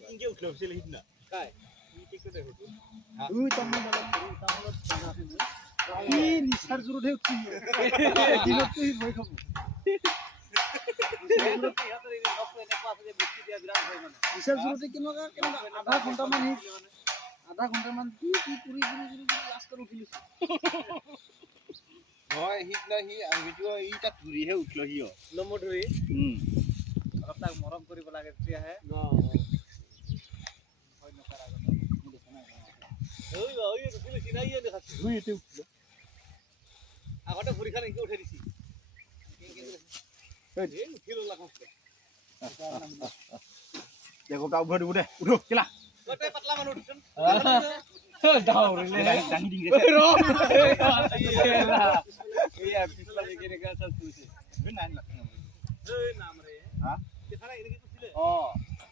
কিংকে উঠলো ছিল হিদনা কাই কি টিকটে হতো তুই তামলত কি নিসার জুরুতে উঠছি দিনত তুই ভয় খাবো নিসার জুরুতে কেনেকা আধা ঘন্টা মান কি পুরি লাস্ট উঠিলি হয় হিদনা হি আর ভিডিও এইটা ধুরিহে উঠলো হিও লম্ব ধুরি অলপ তাক মৰম কৰিব লাগে তেতিয়াহে হয় নকৰা ওই তুমি চিনাইয়ে দেখাচ্ছি তুই এতে উঠলো আগতে পরীক্ষা নেকি উঠে দিছি এই উঠিল লাগাছে দেখো তাও ঘর উঠে উঠো কেলা কত পাতলা মানুষ উঠছন দাউরিলে ডাঙি ডিং রে এই পিছলা দেখে রে গাছ তুইছে এই নাম রে হ্যাঁ এখানে এনে কি ছিল ও